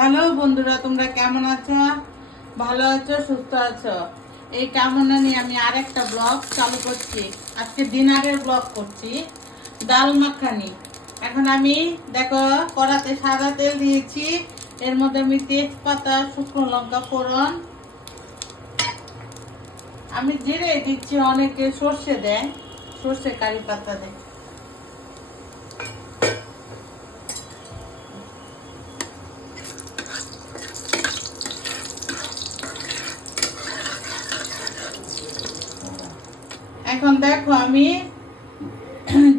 Hello বন্ধুরা, তোমরা কেমন আছো? ভালো আছো, সুস্থ আছো? এই কামনা নিয়ে আমি আরেকটা ব্লগ চালু করছি। আজকে ডিনারের ব্লগ করছি, ডাল মাখানি। এখন আমি দেখো কড়াতে সাদা তেল দিয়েছি, এর মধ্যে আমি তেজপাতা, শুকনো লঙ্কা ফোড়ন, আমি জিরে দিচ্ছি, অনেকে সর্ষে দেয়, সর্ষে কারি পাতা দেয়। এখন দেখো আমি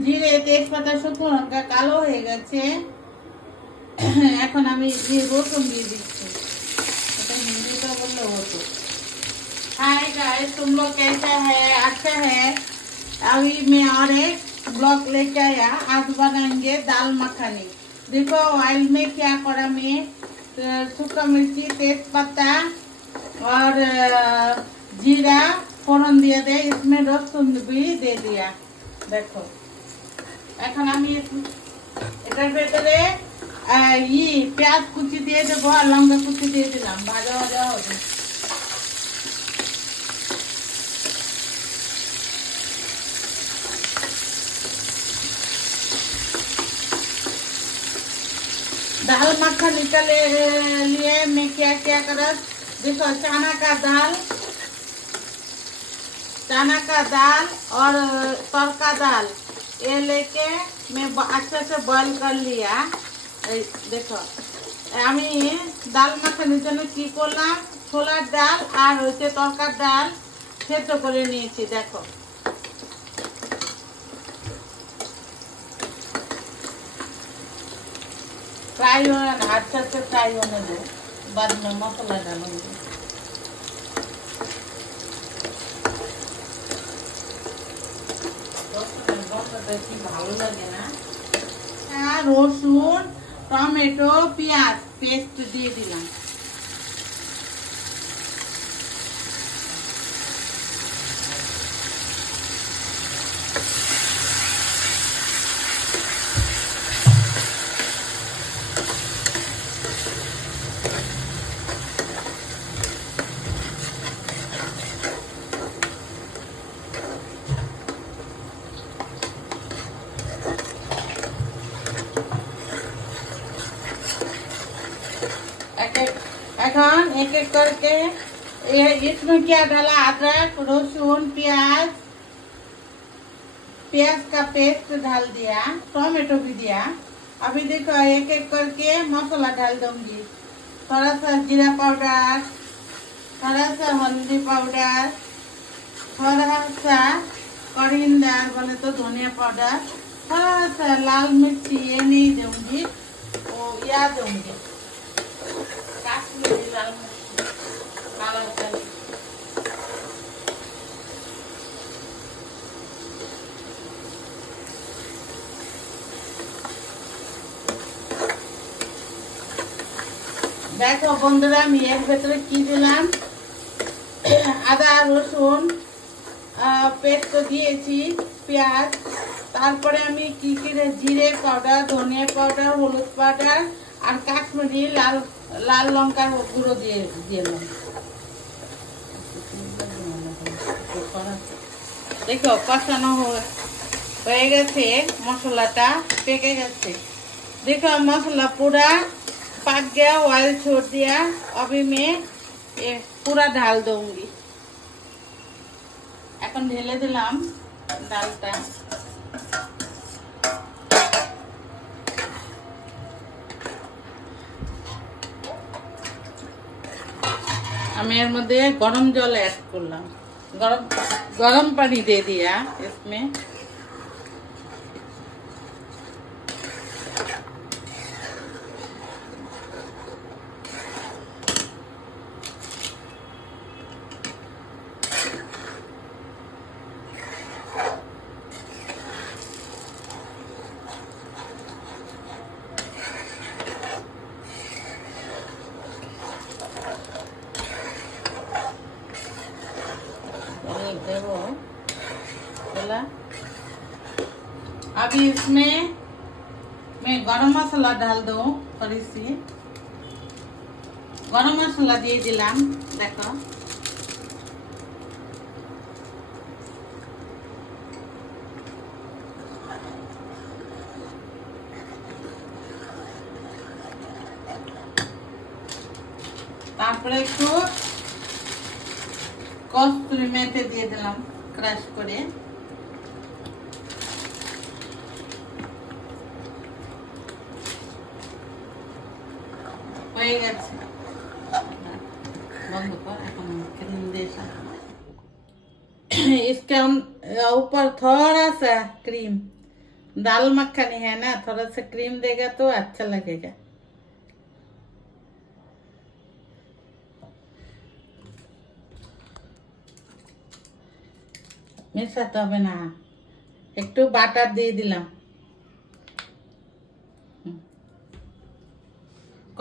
জিরে, তেজপাতা, শুকনো লঙ্কা কালো হয়ে গেছে। এখন আমি রসুন দিয়ে দিচ্ছি। এটা হিন্দিতে বললে হতো। हाय गाइस, तुम लोग कैसा है? अच्छा है। अभी मैं और एक ब्लॉग लेके आया। आज बनाएंगे दाल मखनी। देखो ऑयल में क्या करा मैं, सूखा मिर्ची, तेज पत्ता और जीरा फोड़न दिए दे, इसमें लहसुन भी दे दिया। देखो এখন আমি এটার ভেতরে পেঁয়াজ কুচি দিয়ে দেবো আর লঙ্কা কুচি দিয়ে দিলাম, ভাজা ভাজা হবে। दाल मखनी के लिए मैं क्या क्या करा, देखो चना का दाल और तड़का दाल ये लेके मैं अच्छे से बॉईल कर लिया। देखो আমি ডাল মাখানোর জন্য কি করলাম, ছোলার ডাল আর হচ্ছে তরকার ডাল সেদ্ধ করে নিয়েছি। দেখো फ्राई होने ना, अच्छा से फ्राई होने दो, बाद में मसाला डालूंगी। ভালো লাগে না। রসুন, টমেটো, পেঁয়াজ পেস্ট দিয়ে দিলাম। এখন एक एक करके इसमें क्या डाला, अदरक, लहसुन, प्याज, प्याज का पेस्ट डाल दिया, टोमेटो भी दिया। अभी देखो एक एक करके मसाला डाल दूंगी। थोड़ा सा जीरा पाउडर, थोड़ा सा हल्दी पाउडर, थोड़ा सा करिंदर बोले तो धनिया पाउडर, थोड़ा सा लाल मिर्ची ये नहीं दूंगी, वो या दूंगी काश्मीरी लाल मिर्ची कलर के लिए। দেখো বন্ধুরা আমি এর ভেতরে কি দিলাম, আদা রসুন পেস্ট দিয়েছি, পেঁয়াজ, তারপরে আমি কি কি জিরে পাউডার, ধনিয়া পাউডার, হলুদ পাউডার আর কাশ্মীরি লাল লাল লঙ্কার গুঁড়ো দিয়ে দিলাম। দেখো কষানো হয়ে গেছে, মশলাটা পেকে গেছে। देखो मसाला पूरा पक गया, ऑयल छोड़ दिया। अभी मैं ये पूरा डाल दूंगी। এখন ঢেলে দিলাম ডালটা। আমি এর মধ্যে গরম জল ऐड করলাম, गरम गरम पानी दे दिया इसमें। अभी इसमें मैं गरम मसाला डाल दूँ थोड़ी सी, গরম মশলা দিয়ে দিলাম, দেখো। তারপরে একটু কস্তুরি মেথি দিয়ে দিলাম ক্রাশ করে। হয়ে গেছে, बंद कर। এখন क्रीम दे सकते, इसके ऊपर थोड़ा सा क्रीम, दाल मखनी है ना, थोड़ा सा क्रीम देगा तो अच्छा लगेगा। মেশাতে হবে না, একটু বাটার দিয়ে দিলাম।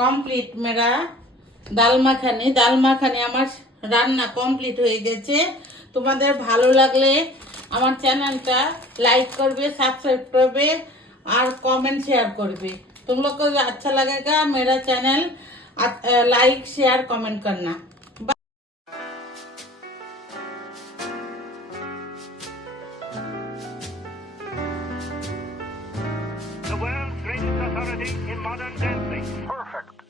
কমপ্লিট মেরা ডাল মাখানি আমার রান্না কমপ্লিট হয়ে গেছে। তোমাদের ভালো লাগলে আমার চ্যানেলটা लाइक करबे, सब्सक्राइब करबे और कमेंट शेयर करबे। तुम लोग को अच्छा लगेगा मेरा चैनल लाइक शेयर कमेंट करना। The world's greatest authority in modern dancing. Perfect.